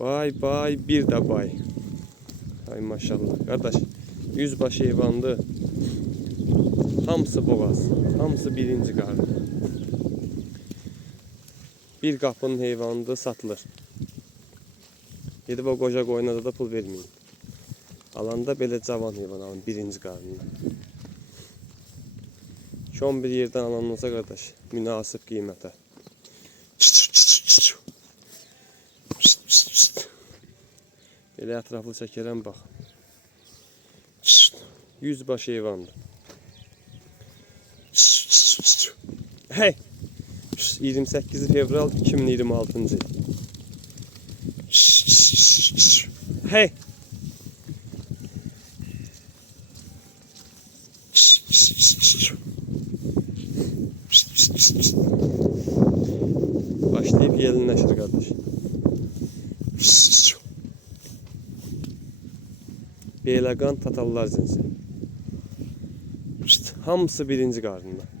Bay bay, bir de bay. Ay maşallah. Kardeş, yüzbaşı heyvandı. Hamısı boğaz. Hamısı birinci qarnı. Bir qapının heyvanıdır, satılır. Gedib o qoca qoyuna da pul vermeyin. Alanda belə cavan heyvan alın, birinci qarnını. Şon bir yerdən alanınıza qardaş, münasib qiymətə. Belə ətraflı çəkirəm, bax. Yüzbaşı heyvandır. Hey! 28 fevral 2026-cı il. Hey! Başlayıb yelinləşir qardaş. Beyləqan tatallar cinsi. Hamısı birinci qarnında.